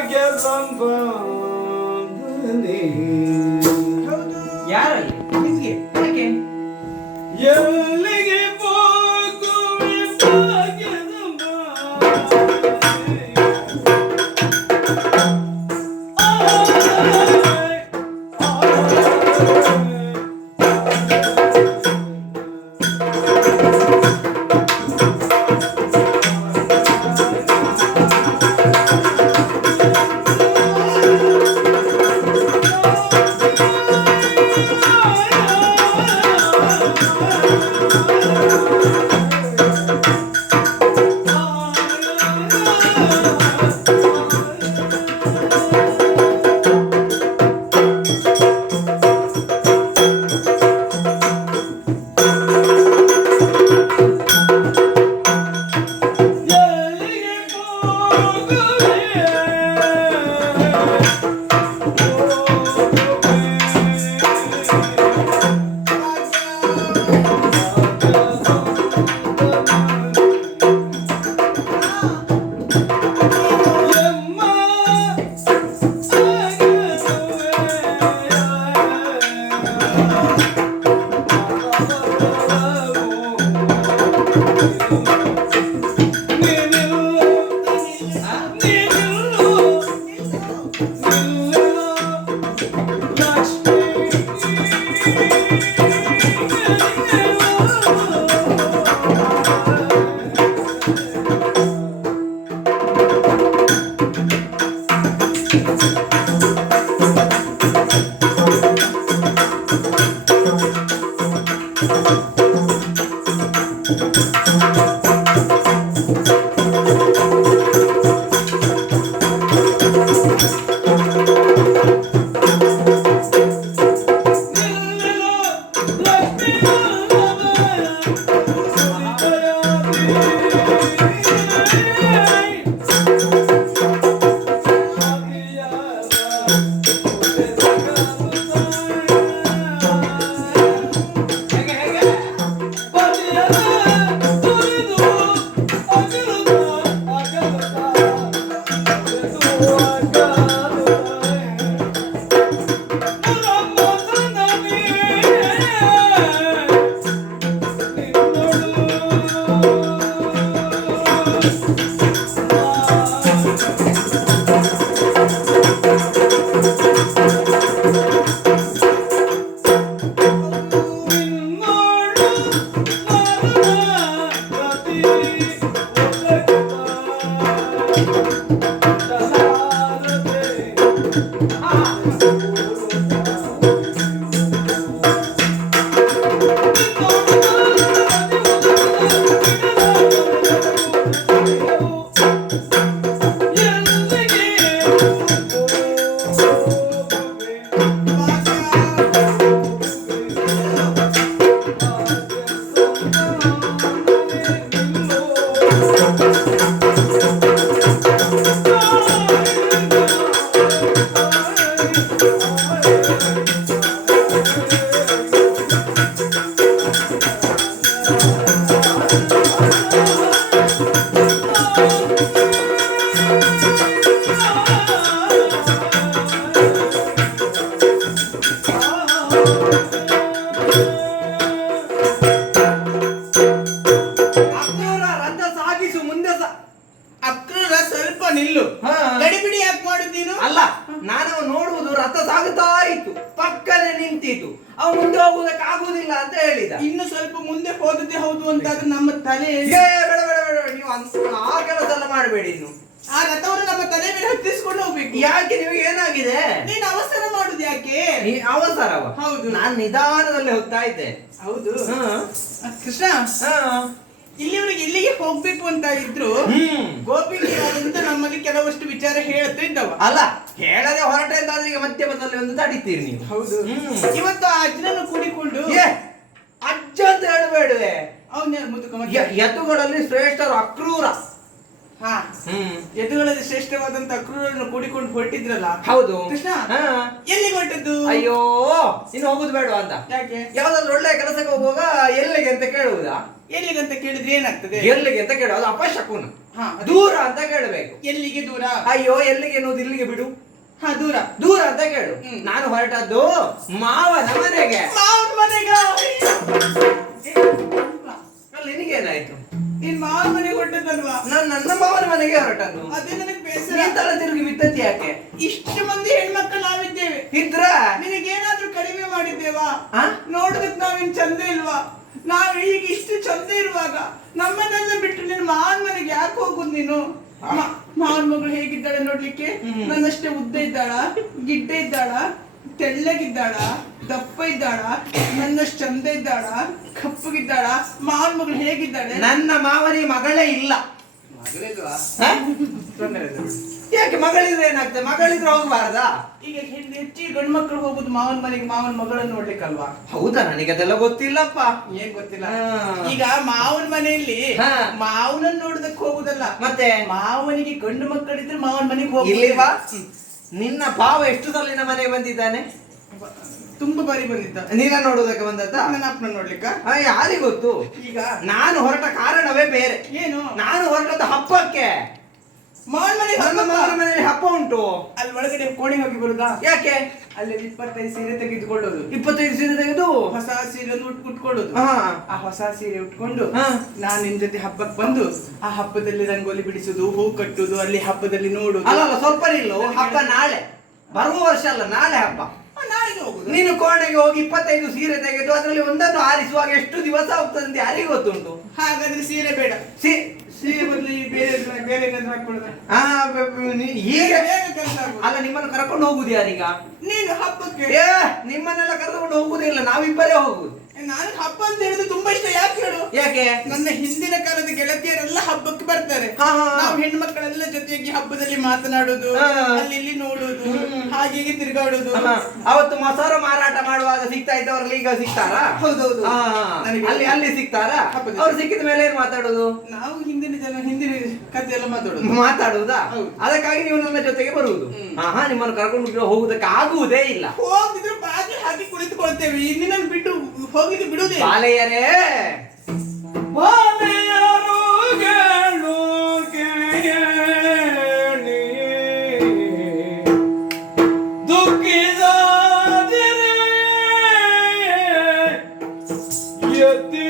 ಭಾಗ್ಯ ಸಂಪಾದನೆ. ಯಾರಲ್ಲಿ ಯಾಕೆ ಎಲ್ಲಿಗೆ ಹೋಗುವೆ ಭಾಗ್ಯ ಸಂಪಾದನೆ. ಅಕ್ರೂರ ಸ್ವಲ್ಪ ನಿಲ್ಲು. ಗಡಿಬಿಡಿ ಯಾಕೆ ಮಾಡುದು ನೀನು? ಅಲ್ಲ, ನಾನು ನೋಡುವುದು ರಥ ಸಾಗುತ್ತಾ ಇತ್ತು, ಪಕ್ಕನೆ ನಿಂತಿತು. ಅವ ಮುಂದೆ ಹೋಗುವುದಕ್ಕೆ ಆಗುವುದಿಲ್ಲ ಅಂತ ಹೇಳಿದ. ಇನ್ನು ಸ್ವಲ್ಪ ಮುಂದೆ ಹೋದದ್ದೇ ಹೌದು ಅಂತಾದ್ರೆ ನಮ್ಮ ತಲೆ ಬೇಡ ಬೇಡ ಬೇಡ, ನೀವು ಆ ಕೆಲಸ ಎಲ್ಲ ಮಾಡಬೇಡಿ. ಇನ್ನು ಆ ರಥವನ್ನು ನಮ್ಮ ತಲೆ ಮೇಲೆ ಹತ್ತಿಸ್ಕೊಂಡು ಹೋಗ್ಬೇಕು. ಯಾಕೆ, ನಿಮಗೆ ಏನಾಗಿದೆ? ನೀನು ಅವಸರ ಮಾಡುದು ಯಾಕೆ? ಅವಸರವ? ಹೌದು, ನಾನು ನಿಧಾನದಲ್ಲಿ ಹೋಗ್ತಾ ಇದ್ದೆ. ಹೌದು ಕೃಷ್ಣ, ಇಲ್ಲಿವರೆಗೆ ಇಲ್ಲಿಗೆ ಹೋಗ್ಬೇಕು ಅಂತ ಇದ್ರು ಗೋಪಿಕೆಯಾದಂತ ನಮಗೆ ಕೆಲವಷ್ಟು ವಿಚಾರ ಹೇಳ್ತಾ ಇದ್ದವ. ಅಲ್ಲ, ಹೇಳದೆ ಹೊರಟ ಅಂತಾದ್ರೆ ಈಗ ಮಧ್ಯಮದಲ್ಲಿ ಒಂದು ತಡಿತೀರಿ ನೀವು. ಹೌದು, ಇವತ್ತು ಆ ಅಜ್ಜನನ್ನು ಕೂಡಿಕೊಂಡು ಅಜ್ಜ ಅಂತ ಹೇಳಬೇಡುವೆ. ಅವನ ಮುದುಕ ಎತ್ತುಗಳಲ್ಲಿ ಶ್ರೇಷ್ಠರು ಅಕ್ರೂರ. ಎದುಗಳಲ್ಲಿ ಶ್ರೇಷ್ಠವಾದಂತ ಅಕ್ರೂರನ್ನು ಕೂಡಿಕೊಂಡು ಹೊರಟಿದ್ರಲ್ಲ. ಹೌದು ಕೃಷ್ಣ, ಎಲ್ಲಿಗೆ ಹೊರಟದ್ದು? ಅಯ್ಯೋ, ಇನ್ನು ಹೋಗುದು ಬೇಡ ಅಂತ. ಯಾಕೆ? ಯಾವ್ದಾದ್ರು ಒಳ್ಳೆ ಕೆಲಸಕ್ಕೆ ಹೋಗುವಾಗ ಎಲ್ಲಿಗೆ ಅಂತ ಕೇಳುವುದಾ? ಎಲ್ಲಿಗಂತ ಕೇಳಿದ್ರೆ ಏನಾಗ್ತದೆ? ಎಲ್ಲಿಗೆ ಅಂತ ಕೇಳು, ಅದು ಅಪಶಕುನ. ಹಾ, ದೂರ ಅಂತ ಕೇಳಬೇಕು. ಎಲ್ಲಿಗೆ ದೂರ? ಅಯ್ಯೋ ಎಲ್ಲಿಗೆ ಅನ್ನೋದು ಇಲ್ಲಿಗೆ ಬಿಡು. ಹಾ, ದೂರ ದೂರ ಅಂತ ಕೇಳು. ನಾನು ಹೊರಟದ್ದು ಮಾವನ ಮನೆಗೆ. ಮಾವನ ಮನೆಗ? ನಿನಗೇನಾಯ್ತು? ನೀನ್ ಮಾವನ ಮನೆಗೆ ಹೊರಟದಲ್ವಾ? ನನ್ನ ಮಾವನ ಮನೆಗೆ ಹೊರಟದ್ದು. ಅದೇ ನನಗೆ ಬೇಸರ. ನೀನ್ ತಲೆ ತಿರುಗಿ ಬಿದ್ದದ್ದು ಯಾಕೆ? ಇಷ್ಟು ಮಂದಿ ಹೆಣ್ಮಕ್ಳು ನಾವಿದ್ದೇವೆ, ಇದ್ರ ನಿನಗೇನಾದ್ರೂ ಕಡಿಮೆ ಮಾಡಿದ್ದೇವಾ? ನೋಡೋದಕ್ ನಾವೇನ್ ಚಂದ ಇಲ್ವಾ? ನಾವ್ ಈಗ ಇಷ್ಟು ಚಂದ ಇರುವಾಗ ನಮ್ಮನ್ನೆಲ್ಲ ಬಿಟ್ಟು ನಿನ್ನ ಮಾವನ ಮನೆಗೆ ಯಾಕೆ ಹೋಗುದು ನೀನು? ಮಾವನ ಮಗಳು ಹೇಗಿದ್ದಾಳೆ ನೋಡ್ಲಿಕ್ಕೆ? ನನ್ನಷ್ಟೇ ಉದ್ದ ಇದ್ದಾಳ, ಗಿಡ್ಡ ಇದ್ದಾಳ, ತೆಳ್ಳಗಿದ್ದಾಳ, ದಪ್ಪ ಇದ್ದಾಳ, ನನ್ನಷ್ಟು ಚಂದ ಇದ್ದಾಳ, ಕಪ್ಪಗಿದ್ದಾಳ? ಮಾವನ ಮಗಳು ಹೇಗಿದ್ದಾಳೆ? ನನ್ನ ಮಾವನಿ ಮಗಳೇ ಇಲ್ಲ. ಯಾಕೆ? ಮಗಳಿದ್ರೆ ಏನಾಗ್ತದೆ? ಮಗಳಿದ್ರೆ ಹೋಗಬಾರದಾ? ಈಗ ಹೆಚ್ಚಿಗೆ ಗಂಡು ಮಕ್ಕಳು ಹೋಗುದು ಮಾವನ ಮನೆಗೆ ಮಾವನ ಮಗಳನ್ನು ನೋಡ್ಲಿಕ್ಕಲ್ವಾ? ಹೌದಾ? ನನಗೆ ಅದೆಲ್ಲ ಗೊತ್ತಿಲ್ಲಪ್ಪ. ಏನ್ ಗೊತ್ತಿಲ್ಲ? ಈಗ ಮಾವನ ಮನೆಯಲ್ಲಿ ಮಾವನನ್ನ ನೋಡೋದಕ್ಕೆ ಹೋಗುದಲ್ಲ, ಮತ್ತೆ ಮಾವನಿಗೆ ಗಂಡು ಮಕ್ಕಳಿದ್ರೆ ಮಾವನ ಮನೆಗೆ ಹೋಗಿ. ಇಲ್ಲಿವಾ? ನಿನ್ನ ಭಾವ ಎಷ್ಟು ಸಲ ಮನೆಗೆ ಬಂದಿದ್ದಾನೆ? ತುಂಬಾ ಬಾರಿ ಬಂದಿದ್ದ. ನೀನ ನೋಡುವುದಕ್ಕೆ ಬಂದದ್ದ? ನನ್ನ ಅಪ್ಪನ ನೋಡ್ಲಿಕ್ಕ? ಯಾರಿಗೆ ಗೊತ್ತು? ಈಗ ನಾನು ಹೊರಟ ಕಾರಣವೇ ಬೇರೆ. ಏನು? ನಾನು ಹೊರಟದ ಹಬ್ಬಕ್ಕೆ. ಮಾವನ ಮನೆಯಲ್ಲಿ ಹಬ್ಬ ಉಂಟು. ಅಲ್ಲಿ ಒಳಗಡೆ ಕೋಣೆಗೆ ಹೋಗಿ ಬರುದಾ? ಯಾಕೆ? ಅಲ್ಲಿ 25 ಸೀರೆ ತೆಗೆದುಕೊಳ್ಳೋದು. 25 ಸೀರೆ ತೆಗೆದು ಹೊಸ ಸೀರೆ ಉಟ್ಕೊಳ್ಳೋದು. ಆ ಹೊಸ ಸೀರೆ ಉಟ್ಕೊಂಡು ನಾನ್ ನಿನ್ ಜೊತೆ ಹಬ್ಬಕ್ಕೆ ಬಂದು ಆ ಹಬ್ಬದಲ್ಲಿ ರಂಗೋಲಿ ಬಿಡಿಸುದು, ಹೂ ಕಟ್ಟುದು, ಅಲ್ಲಿ ಹಬ್ಬದಲ್ಲಿ ನೋಡುದು. ಅಲ್ಲ ಸ್ವಲ್ಪ ನಿಲ್ಲು. ಹಬ್ಬ ನಾಳೆ, ಬರುವ ವರ್ಷ ಅಲ್ಲ, ನಾಳೆ ಹಬ್ಬ. ನಾಳೆಗೆ ಹೋಗುದು. ನೀನು ಕೋಣೆಗೆ ಹೋಗಿ 25 ಸೀರೆ ತೆಗೆದು ಅದರಲ್ಲಿ ಒಂದನ್ನು ಆರಿಸುವಾಗ ಎಷ್ಟು ದಿವಸ ಹೋಗ್ತದೆ ಅಂತ ಯಾರಿಗೆ ಗೊತ್ತುಂಟು? ಹಾಗಾದ್ರೆ ಸೀರೆ ಬೇಡ. ಸೀರೆ ಬದಲು ಬೇರೆ ಬೇರೆ ಏನಾದ್ರು ಹಾಕೊಳ್ಳೋದು. ಈಗ ಅಲ್ಲ, ನಿಮ್ಮನ್ನು ಕರ್ಕೊಂಡು ಹೋಗುದು ಯಾರೀಗ? ನೀನು ಹಬ್ಬಕ್ಕೆ. ನಿಮ್ಮನ್ನೆಲ್ಲ ಕರ್ಕೊಂಡು ಹೋಗುದಿಲ್ಲ, ನಾವಿಬ್ಬರೇ ಹೋಗುದು. ನಾನು ಹಬ್ಬ ಅಂತ ಹೇಳಿದ್ರೆ ತುಂಬಾ ಇಷ್ಟ. ಯಾಕೆ ಹೇಳು? ಯಾಕೆ? ನನ್ನ ಹಿಂದಿನ ಕಾಲದ ಗೆಳತಿಯರೆಲ್ಲ ಹಬ್ಬಕ್ಕೆ ಬರ್ತಾರೆ. ನಾವು ಹೆಣ್ಮಕ್ಕಳೆಲ್ಲ ಜೊತೆಯಾಗಿ ಹಬ್ಬದಲ್ಲಿ ಮಾತನಾಡುದು, ಅಲ್ಲಿ ಇಲ್ಲಿ ನೋಡುದು, ಹಾಗೆ ತಿರುಗಾಡುದು. ಅವತ್ತು ಮಸಾರ ಮಾರಾಟ ಮಾಡುವಾಗ ಸಿಗ್ತಾ ಇದ್ದವರಲ್ಲಿ ಈಗ ಸಿಗ್ತಾರಾ? ಹೌದೌದು. ಅಲ್ಲಿ ಸಿಗ್ತಾರಾ? ಅವ್ರು ಸಿಕ್ಕಿದ ಮೇಲೆ ಏನ್ ಮಾತಾಡುದು? ನಾವು ಹಿಂದಿನ ಕಥೆ ಎಲ್ಲ ಮಾತಾಡುವುದಾ? ಅದಕ್ಕಾಗಿ ನೀವು ನನ್ನ ಜೊತೆಗೆ ಬರುವುದು. ನಿಮ್ಮನ್ನು ಕರ್ಕೊಂಡು ಹೋಗುದಕ್ಕೆ ಆಗುವುದೇ ಇಲ್ಲ. ಹೋಗಿದ್ರೆ ಬಾಗಿ ಹಾಕಿ ಕುಳಿತುಕೊಳ್ತೇವೆ. ಇನ್ನಿನ ಬಿಟ್ಟು ಹೋಗಿದ್ದು ಬಿಡುವುದೇ. ಬಾಲೆಯರೇ, ಬಾಲೆಯರು ಗೆಳು ಕೇಳಿ ದುಃಖಿಸಾದಿರೆ ಯತಿ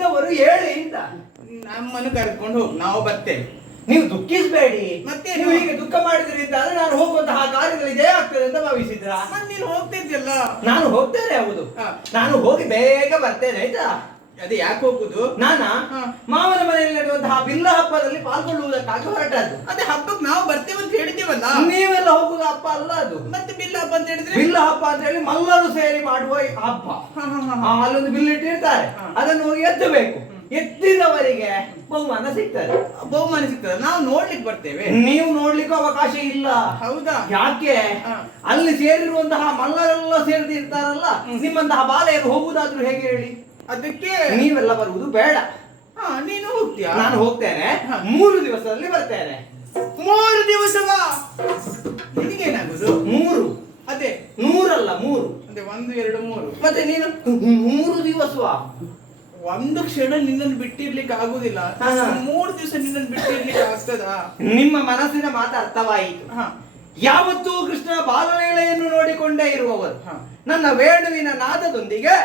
ಇದ್ದವರು ಹೇಳಿ ಅಂತ. ನಮ್ಮನ್ನು ಕರ್ಕೊಂಡು ಹೋಗಿ ನಾವು ಬರ್ತೇವೆ. ನೀವು ದುಃಖಿಸಬೇಡಿ. ಮತ್ತೆ ನೀವು ಹೀಗೆ ದುಃಖ ಮಾಡಿದ್ರಿ ಅಂತ ಆದ್ರೆ ನಾನು ಹೋಗುವಂತಹ ಕಾರ್ಯದಲ್ಲಿ ಜಯ ಆಗ್ತದೆ ಅಂತ ಭಾವಿಸಿದ್ರ? ನೀನು ಹೋಗ್ತಿದ್ಯಲ್ಲ. ನಾನು ಹೋಗ್ತೇನೆ, ಹೌದು. ನಾನು ಹೋಗಿ ಬೇಗ ಬರ್ತೇನೆ, ಆಯ್ತಾ? ಅದೇ ಯಾಕೆ ಹೋಗುದು? ನಾನಾ ಮಾವನ ಮನೆಯಲ್ಲಿ ನಡೆಯುವಂತಹ ಬಿಲ್ಲ ಹಬ್ಬದಲ್ಲಿ ಪಾಲ್ಗೊಳ್ಳುವುದಕ್ಕಾಗಿ ಹೊರಟದ್ದು. ಅದೇ ಹಬ್ಬಕ್ಕೆ ನಾವು ಬರ್ತೇವೆ ಅಂತ ಹೇಳಿದ್ದೇವಲ್ಲ. ನೀವೆಲ್ಲ ಹೋಗುವ ಹಬ್ಬ ಅಲ್ಲ ಅದು. ಮತ್ತೆ ಬಿಲ್ಲ ಹಬ್ಬ ಅಂತ ಹೇಳಿದ್ರೆ? ಬಿಲ್ಲ ಹಬ್ಬ ಅಂತ ಹೇಳಿ ಮಲ್ಲರು ಸೇರಿ ಮಾಡುವ ಹಬ್ಬ. ಅಲ್ಲೊಂದು ಬಿಲ್ ಇಟ್ಟಿರ್ತಾರೆ, ಅದನ್ನು ಹೋಗಿ ಎತ್ತಬೇಕು. ಎತ್ತಿದವರಿಗೆ ಬಹುಮಾನ ಸಿಗ್ತದೆ. ಬಹುಮಾನ ಸಿಗ್ತದೆ. ನಾವು ನೋಡ್ಲಿಕ್ಕೆ ಬರ್ತೇವೆ. ನೀವು ನೋಡ್ಲಿಕ್ಕೂ ಅವಕಾಶ ಇಲ್ಲ. ಹೌದಾ? ಯಾಕೆ? ಅಲ್ಲಿ ಸೇರಿರುವಂತಹ ಮಲ್ಲರೆಲ್ಲ ಸೇರಿರ್ತಾರಲ್ಲ, ನಿಮ್ಮಂತಹ ಬಾಲೆಯರು ಹೋಗುವುದಾದ್ರೂ ಹೇಗೆ ಹೇಳಿ? ಅದಕ್ಕೆ ನೀವೆಲ್ಲ ಬರುವುದು ಬೇಡ. ನೀನು ಹೋಗ್ತೀಯಾ? ನಾನು ಹೋಗ್ತೇನೆ, 3 ದಿವಸದಲ್ಲಿ ಬರ್ತೇನೆ. 3 ದಿವಸವಾ? ನಿನಗೇನಾಗುದು? 3. ಅದೇ 100 ಅಲ್ಲ, 3. ಅದೇ 1 2 3. ಮತ್ತೆ ನೀನು 3 ದಿವಸವಾ? ಒಂದು ಕ್ಷಣ ನಿನ್ನನ್ನು ಬಿಟ್ಟಿರ್ಲಿಕ್ಕೆ ಆಗುದಿಲ್ಲ. 3 ದಿವಸ ನಿನ್ನನ್ನು ಬಿಟ್ಟಿರ್ಲಿಕ್ಕೆ ಆಗ್ತದಾ? ನಿಮ್ಮ ಮನಸ್ಸಿನ ಮಾತು ಅರ್ಥವಾಯಿತು. ಯಾವತ್ತೂ ಕೃಷ್ಣ ಬಾಲಲೀಲೆಯನ್ನು ನೋಡಿಕೊಂಡೇ ಇರುವವರು. ನನ್ನ ವೇಣುವಿನ ನಾದದೊಂದಿಗೆ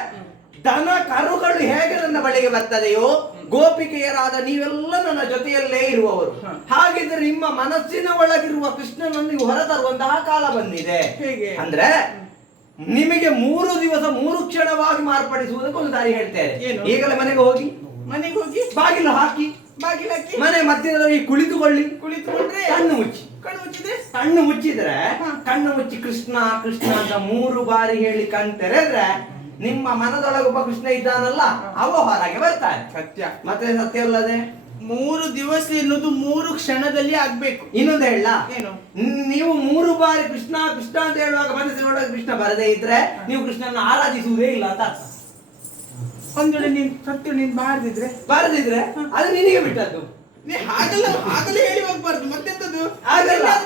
ದನ ಕರುಗಳು ಹೇಗೆ ನನ್ನ ಬಳಿಗೆ ಬರ್ತದೆಯೋ, ಗೋಪಿಕೆಯರಾದ ನೀವೆಲ್ಲ ನನ್ನ ಜೊತೆಯಲ್ಲೇ ಇರುವವರು. ಹಾಗಿದ್ರೆ ನಿಮ್ಮ ಮನಸ್ಸಿನ ಒಳಗಿರುವ ಕೃಷ್ಣನನ್ನು ನೀವು ಹೊರತರುವಂತಹ ಕಾಲ ಬಂದಿದೆ. ಹೇಗೆ ಅಂದ್ರೆ ನಿಮಗೆ 3 ದಿವಸ 3 ಕ್ಷಣವಾಗಿ ಮಾರ್ಪಡಿಸುವುದಕ್ಕೆ ಒಂದು ದಾರಿ ಹೇಳ್ತೇನೆ. ಈಗಲೇ ಮನೆಗೆ ಹೋಗಿ ಬಾಗಿಲು ಹಾಕಿ ಮನೆ ಮಧ್ಯದಲ್ಲಿ ಕುಳಿತುಕೊಂಡ್ರೆ ಕಣ್ಣು ಮುಚ್ಚಿದ್ರೆ ಕಣ್ಣು ಮುಚ್ಚಿ ಕೃಷ್ಣ ಕೃಷ್ಣ ಅಂತ 3 ಬಾರಿ ಹೇಳಿ ಕಣ್ ತೆರೆದ್ರೆ ನಿಮ್ಮ ಮನದೊಳಗೊಬ್ಬ ಕೃಷ್ಣ ಇದ್ದಾನಲ್ಲ, ಅವ ಹೊರಗೆ ಬರ್ತಾನೆ. ಸತ್ಯ. ಮತ್ತೆ ಸತ್ಯ ಅಲ್ಲದೆ 3 ದಿವಸ ಎನ್ನುವುದು 3 ಕ್ಷಣದಲ್ಲಿ ಆಗ್ಬೇಕು. ಇನ್ನೊಂದು ಹೇಳ, ಏನು? ನೀವು 3 ಬಾರಿ ಕೃಷ್ಣ ಕೃಷ್ಣ ಅಂತ ಹೇಳುವಾಗ ಮನಸ್ಸಿನೊಳಗೆ ಕೃಷ್ಣ ಬರದೇ ಇದ್ರೆ ನೀವು ಕೃಷ್ಣನ ಆರಾಧಿಸುವುದೇ ಇಲ್ಲ ಅಂತ ಅರ್ಥ. ಒಂದ್ ವೇಳೆ ನೀನ್ ಸತ್ಯ ನೀನ್ ಬಾರದಿದ್ರೆ ಅದು ನಿನಗೆ ಬಿಟ್ಟದ್ದು. ನೀ ಹಾಗಲೇ ಹೇಳಿ ಹೋಗ್ಬಾರ್ದು. ಮತ್ತೆಂತದ್ದು?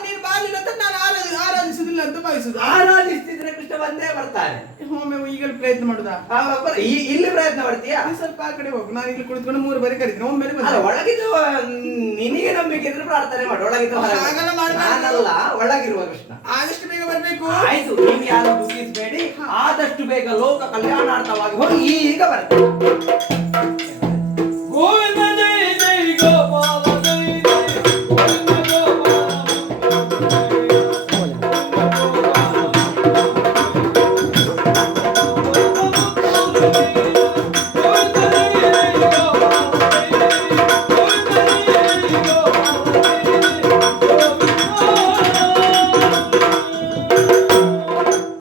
ನೀನ್ ಬಾರ್ಲಿಲ್ಲ ಅಂತ ನಾನು ಆರಾಧಿಸುದಿಲ್ಲ ಅಂತ ಭಾವಿಸುದು. ಆರಾಧಿಸ್ತಿದ್ರೆ ಕೃಷ್ಣ ಬಂದೇ ಬರ್ತಾನೆ. ಒಮ್ಮೆ ಈಗಲೂ ಪ್ರಯತ್ನ ಮಾಡುದಾ? ಇಲ್ಲಿ ಪ್ರಯತ್ನ ಮಾಡ್ತೀಯಾ? ಸ್ವಲ್ಪ ಆ ಕಡೆ ಹೋಗು. ನಾನು ಇಲ್ಲಿ ಕುಳಿತುಕೊಂಡು 3 ಬಾರಿ ಕರೀತೀನಿ. ಒಮ್ಮೆ ಒಳಗಿದ್ದು ನಿನಗೆ ನಂಬಿಕೆ ಇದ್ರೆ ಪ್ರಾರ್ಥನೆ ಮಾಡಿ. ಒಳಗಿದ್ದು ನಾನಲ್ಲ, ಒಳಗಿರುವ ಕೃಷ್ಣ. ಆದಷ್ಟು ಬೇಗ ಬರ್ಬೇಕು. ಆಯ್ತು, ನೀವು ಯಾರು ದುಃಖಿಸಬೇಡಿ. ಆದಷ್ಟು ಬೇಗ ಲೋಕ ಕಲ್ಯಾಣಾರ್ಥವಾಗಿ ಹೋಗಿ ಈಗ ಬರ್ತೇನೆ.